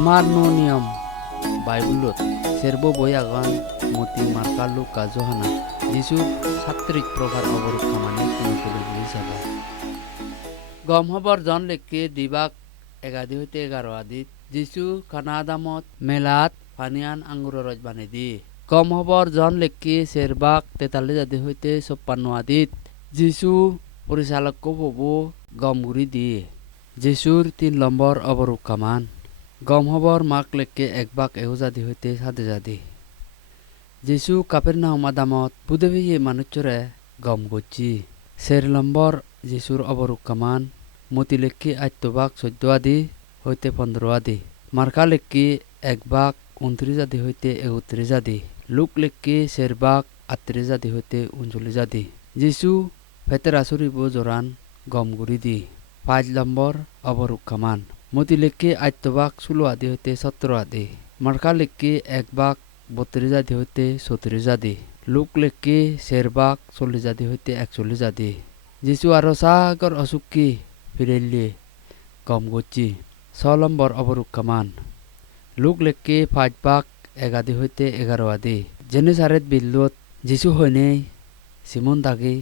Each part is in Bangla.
আমার নো নিয়ম বাইবেলত সেরব বই আগান মতি মার্কালু কাজহানা যিশুর সাত্রিক প্রকার অবরূপ খামানি কুমিপুরি হিসাবে গম হবর জন লেখকে দিবাক এগাদি হইতে 11 আদিত যিশু খানা আদামত মেলাত ফানিয়ান আঙ্গুর রস বানি দি গম হবর জন লেখকে সেরবাক 43 আদি হইতে 56 আদিত যিশু পরিচালক ববু গমগুড়ি দিয়ে যিশুর 3 নম্বর অবরূপ খামান গম হবর মাক লেখকে একবাক এহুজাদি হইতে সাদে জাদি যিশু কাপের নাম আদামত বুধবিয়ে মানুষরে গম গচ্ছি 4 নম্বর যিশুর অবরূপ খামান মতি লেখকি আত্মবাক 14 আদি হইতে 15 আদি মার্কা লেখকি একবাক 29 আদি হইতে 31 আদি লুক লেখকি সেরবাক 38 আদি হইতে 39 আদি যিশু ফেতের আসুরিব জোরান গমগুড়ি দি 5 নম্বর অবরূপ খামান মতি লেখকি আত্মবাক 16 আদি হইতে 17 আদি মার্কা লেখকি একবাক 32 আদি হইতে 34 আদি লুক লেখকি সেরবাক 40 আদি হইতে 41 আদি যিশু আরো সাগর অসুখী ফিরেলি গম গচ্ছি 6 নম্বর অবরূপ খামান লুক লেখকি 5 বাক 1 আদি হইতে 11 আদি জেনেসারেত বিল্লত যিশু হইনে সিমন দাগি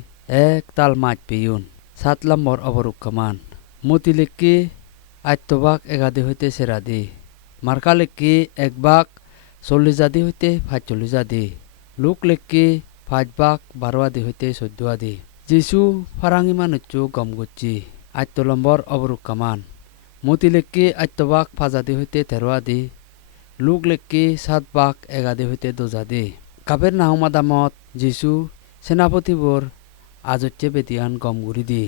এক তাল মাছ পেয়ুন 7 নম্বর অবরূপ খামান মতি লেখকি আত্মবাক 1 আদি হইতে 4 আদি মার্কা লেখকি 1 বাক 40 আদি হইতে 45 আদি লুক লেখকি 5 বাক 12 আদি হইতে 14 আদি যিশু ফারাঙ্গি মানুষ গম গচ্ছি 8 নম্বর অবরূপ খামান মতি লেখকি আত্মবাক 5 আদি হইতে 13 আদি লুক লেখকি 7 বাক 1 আদি হইতে 2 আদি কাপের নাম আদামত যিশু সেনাপতিবর আজচ্ছে বেদিয়ান গমগুড়ি দি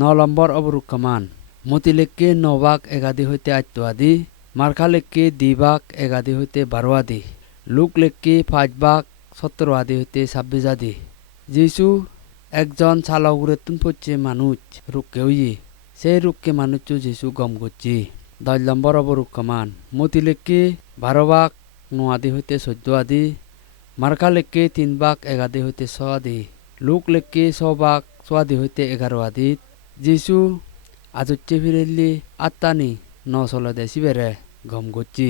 9 নম্বর অবরূপ খামান মতি লেখকি 9 বাক 1 আদি হইতে 8 আদি মার্কা লেখকি 2 বাক 1 আদি হইতে 12 আদি লুক লেখকি 5 বাক 17 আদি হইতে 26 আদি যিশু একজন চালগুরেতুন পড়ছে মানুষ রুখকে হইয়ে সেই রুখকে মানুষ যিশু গম করছি 10 নম্বর অবরূপ খামান মতি লেখকি 12 বাক 9 আদি হইতে 14 আদি মার্কা লেখকি 3 বাক 1 আদি হইতে 6 আদি লুক লেখকি 6 বাক 6 আদি হইতে 11 আদি যিশু আজচ্ছে ফিরেলি আত্মানি 9 ষোলো দেশি বেড়ে গম করছি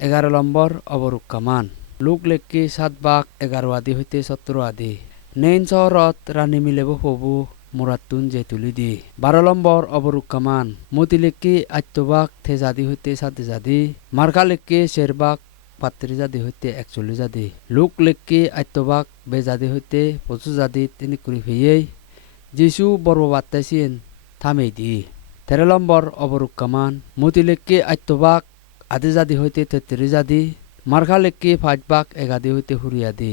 11 নম্বর অবরূপ খামান লুক লেখকি 7 বাক 11 আদি হইতে 17 আদি নেইন শহরত রানী মিলেব হবু মুরাতুন যে তুলি দি 12 নম্বর অবরূপ খামান মতি লেখকি আত্মবাক 13 আদি হইতে 7 আদি মার্কা লেখকি শেরবাক 35 আদি হইতে 41 আদি লুক লেখকি আত্মবাক 20 আদি হইতে 25 আদি তিনি করি ফেয়ে যিশু বর্ববাত্তাইছেন থামে দি 13 নম্বর অবরূপ খামান মতি লেখকি আত্মবাক আদি আদি হইতে 33 আদি মার্কা লেখকি 5 বাক 1 আদি হইতে 40 আদি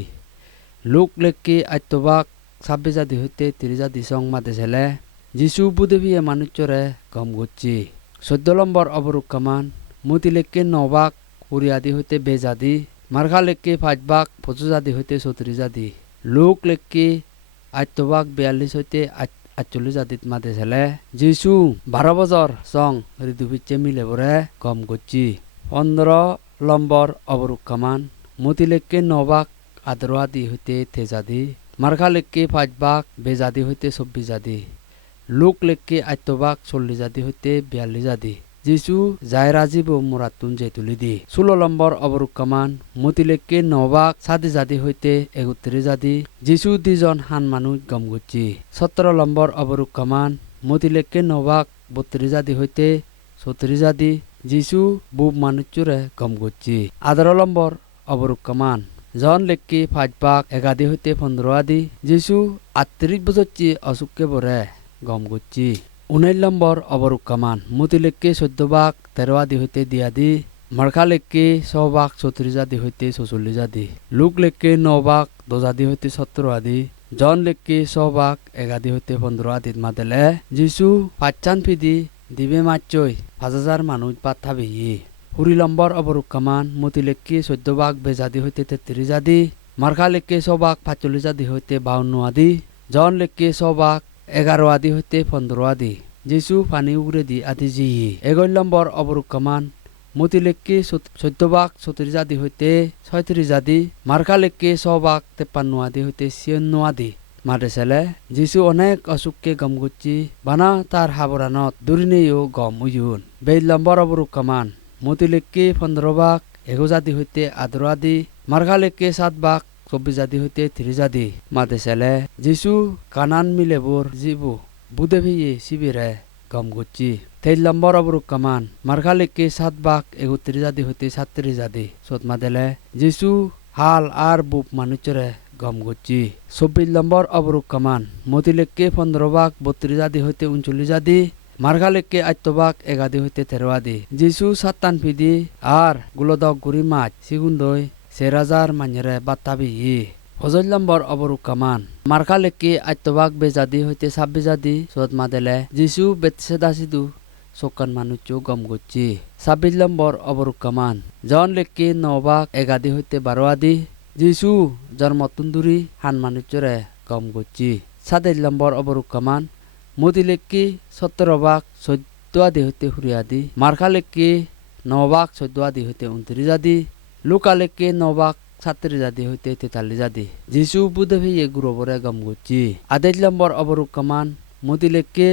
লুক লেখকি আত্মবাক 26 আদি হইতে 30 আদি সং মাদে ছেলে যিশু বুধবিয়ে মানুষরে গম গচ্ছি 14 নম্বর অবরূপ খামান মতি লেখকি 9 বাক 20 আদি হইতে 20 আদি মার্কা লেখকি 5 বাক 25 আদি হইতে 34 আদি লুক লেখকি আত্মবাক 42 হইতে 48 আদিত মাদে ছেলে যিশু 12 বছর সং ঋতুপিচ্ছে মিলে বরে গম গচ্ছি 15 নম্বর অবরূপ খামান মতি লেখকি 9 বাক 18 আদি হইতে 23 আদি মার্কা লেখকি 5 বাক 20 আদি হইতে 24 আদি লুক লেখকি আত্মবাক 40 আদি হইতে 42 আদি যিশু জায়রা জীব মুরাতুন যে তুলি দি 16 নম্বর অবরূপ খামান মতি লেখকি 9 বাক 7 আদি হইতে 31 আদি যিশু 2 জন হান মানুষ গম গচ্ছি 17 নম্বর অবরূপ খামান মতি লেখকি 9 বাক 32 আদি হইতে 34 আদি যিশু বুব মানুষরে গম গচ্ছি 18 নম্বর অবরূপ খামান জন লেখকি 5 বাক 1 আদি হইতে 15 আদি যিশু 38 বছরচি অসুখকে বরে গম গচ্ছি 19 নম্বর অবরূপ খামান মতি লেখকি 14 বাক 13 আদি হইতে 2 আদি মার্কা লেখকি 6 বাক 34 আদি হইতে 46 আদি লুক লেখকি 9 বাক 10 আদি হইতে 17 আদি জন লেখকি 6 বাক 1 আদি হইতে 15 আদিত মাদেলে যিশু পাঁচান ফিদি দিবে মাচই 5000 মানুষ পাত্তা বেয়ে 20 নম্বর অবরূপ খামান মতি লেখকি 14 বাক 20 আদি হইতে 33 আদি মার্কা লেখকি 6 বাক 45 আদি হইতে 52 আদি জন লেখকি 6 বাক 11 আদি হইতে 15 আদি যিশু পানি উগরে দি আদি জি 11 নম্বর অবরূপ খামান মতি লেখকি 14 বাক 34 আদি হইতে 36 আদি মার্কা লেখকি 6 বাক 53 আদি হইতে 56 আদি মাদে ছেলে যিশু অনেক অসুখকে গম গচ্ছি বানা তার হাবরানত দুরিনেও গম উয়ুন 22 নম্বর অবরূপ খামান মতি লেখকে 15 ভাগ এগো জাতি হইতে 18 আদি মার্কা লেখকে 7 ভাগ 24 জাতি হইতে 30 জাতি মাতে ছেলে যিশু কানান মিলেবর জিবু বুদে ভিয়ে শিবিরে গম গুচ্ছি 3 নম্বর অবরুক কামান মার্কা লেখকে 7 ভাগ 31 জাতি হইতে 37 জাতি সৎমা দেলে যিশু হাল আর বুপ মানুষরে গম গুচ্ছি 24 নম্বর অবরুক কামান মতি লেখকে 15 ভাগ 32 জাতি হইতে 39 জাতি মার্কা লেখকে 8 ভাগ 11 হইতে 13 আদি যিশু সাতান ফিদি আর গুলদক গুরি মাছ সিগুন্দই সেরাজার মাঞ্জরে বাত্তাবি ফজল নম্বর অবরুক কামান মার্কা লেখকে 8 ভাগ বেজাদি হইতে 26 আদি সৎমা দেলে যিশু বেতসেদা সিদু সকান মানুষ গম গুচ্ছি 26 নম্বর অবরুক কামান জন লেখকে 9 ভাগ 11 হইতে 12 আদি যিশু জন্মতুন্দুরি হান মানুষরে গম গুচ্ছি 27 নম্বর অবরুক কামান মতি লেখকে 17 ভাগ 14 আদি হইতে 20 আদি মার্কা লেখকে 9 ভাগ 14 আদি হইতে 29 আদি লুকা লেখকে 9 ভাগ 37 আদি হইতে 43 আদি যিশু বুধে ভিয়ে গুরবরে গম গুচ্ছি 28 নম্বর অবরুক কামান মতি লেখকে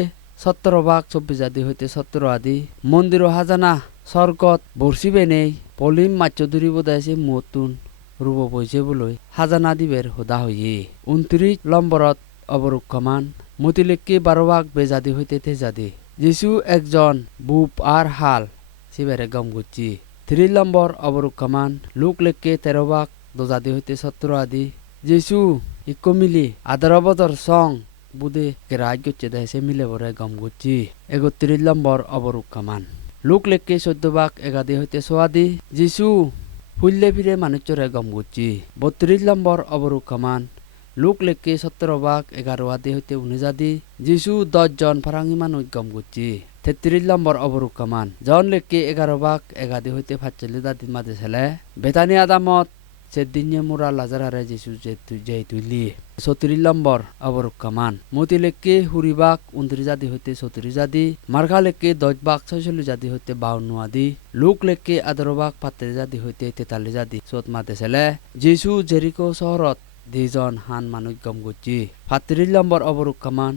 17 ভাগ 24 আদি হইতে 17 আদি মন্দির হাজানা স্বর্গত বর্ষিবে নেই পলিম মাচ্চদুরি বোধাইছে মতুন রূপ বইছে বলৈ হাজানা দিবের হোদা হইয়ে 29 নম্বরত অবরুক কামান মতি লেখকে 12 ভাগ বেজাদি হইতে 23 আদি যিশু একজন বুপ আর হাল সিবেরে গম গুচ্ছি 3 নম্বর অবরুক কামান লুক লেখকে 13 ভাগ 2 আদি হইতে 17 আদি যিশু ইকো মিলি 18 বছর সং বুদে কেরাজ গচ্ছে দেশে মিলে বরে গম গুচ্ছি 31 নম্বর অবরুক কামান লুক লেখকে 14 ভাগ 11 হইতে 6 আদি যিশু ফুললে ফিরে মানুষরে গম গুচ্ছি 32 নম্বর অবরুক কামান লুক লেখকে 17 ভাগ 11 আদি হইতে 19 আদি যিশু 10 জন ফারাঙ্গি মানুষ গম গুচ্ছি 33 নম্বর অবরুক কামান জন লেখকে 11 ভাগ 11 হইতে 45 আদি মাঝে ছেলে বেতানি আদামত সেদিনে মোরা লাজারারে যিশু যে তুলি 34 নম্বর অবরুক কামান মতি লেখকে 20 ভাগ 29 আদি হইতে 34 আদি মার্কা লেখকে 10 ভাগ 46 আদি হইতে 52 আদি লুক লেখকে 18 ভাগ 35 আদি হইতে 43 আদি সত মাতে ছেলে যিশু জেরিকো শহরত 2 জন হান মানুষ গম গুচ্ছি 35 নম্বর অবরুক কামান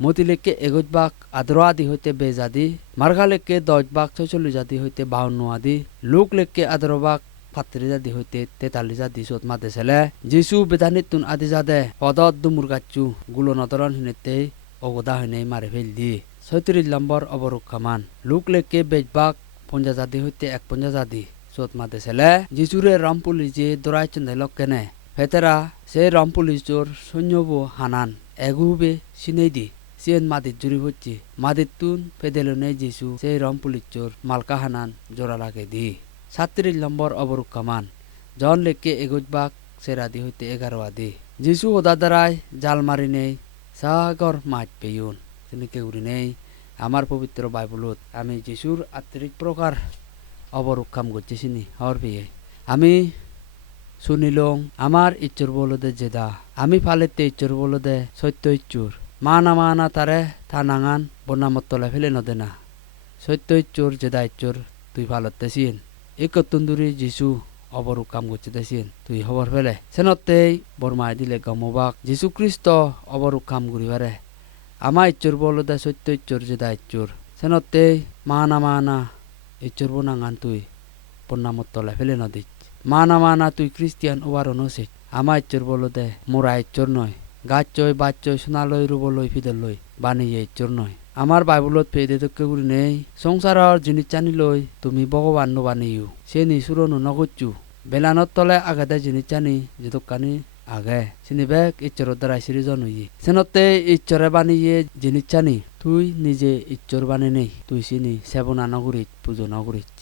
মতি লেখকে 21 ভাগ 18 আদি হইতে 20 আদি মার্কা লেখকে 10 ভাগ 46 আদি হইতে 52 আদি লুক লেখকে 18 ভাগ 35 আদি হইতে 43 আদি সত মাতে ছেলে যিশু বেদানিতুন আদি যাদে পদত দুমুর গাচ্ছু গুলো নতরন হিনেতে অগদা হইনে মারে ফেল দি 36 নম্বর অবরুক কামান লুক লেখকে 20 ভাগ 50 আদি হইতে 51 আদি সত মাতে ছেলে যিশুরে রামপুলি যে দরাই চন্দে লক্কেনে ফেতেরা সে রামপুলি চোর সৈন্যবো হানান এগুবে সিনেই দি সিয়েন মাদির জুড়ি হচ্ছে মাদির তুন ফেদেলনে যিশু সেই রামপুলি চোর মালকা হানান জোড়া লাগে দি 37 নম্বর অবরুক কামান জন লেখকে 21 ভাগ সেরাদি হইতে 11 আদি যিশু ওদা দ্বারায় জাল মারি নেই সাগর মাছ পেয়ুন তিনি কেউরি নেই আমার পবিত্র বাইবলত আমি যিশুর আত্মিক প্রকার অবরুক কাম করতেছিনি হর পেয়ে আমি শুনিলং আমার ইচ্ছুর বলদে জেদা আমি ফালেতে ইচ্ছুর বলদে সত্য ইচ্ছুর মানা মানা তারে থানাঙান বনামত তলে ফেলে নদে না সত্য ইচ্ছুর জেদা ইচ্ছুর তুই ফালতে চিন একতুন্দুরি যিশু অবরুক কাম করছে দেখিন তুই খবর ফেলে সেনতেই বরমাই দিলে গমবাক যিশু খ্রিস্ট অবরুক কাম করিবারে আমার ইচ্ছুর বলদে সত্য ইচ্ছুর জেদা ইচ্ছুর সেনতেই মানা মানা ইচ্ছুর বনাঙান তুই বনামত তলে ফেলে নদী মানা মানা তুই খ্রিস্টিয়ান ওবার নসিক আমার ইচ্ছুর বলদে মোরা ইচ্ছুর নয় গাছই বাচ্চই সোনালই রুবলই ফিদলই বানিয়ে ইচ্ছুর নয় আমার বাইবলত পেদে দক্ষ করি নেই সংসাৰৰ জিনিস জানি লই তুমি ভগবান নবানিও সে নিশুরনো নগচ্ছু বেলানত তলে আগাদে জিনিস জানি যে দোকানি আগে চিনি বেগ ইচ্ছর দ্বারা সিরিজন হইয়ে সেনতে ইচ্ছরে বানিয়ে জিনিস জানি তুই নিজে ইচ্ছর বানি নেই তুই চিনি সেবনা নগরীত পুজো নগরীত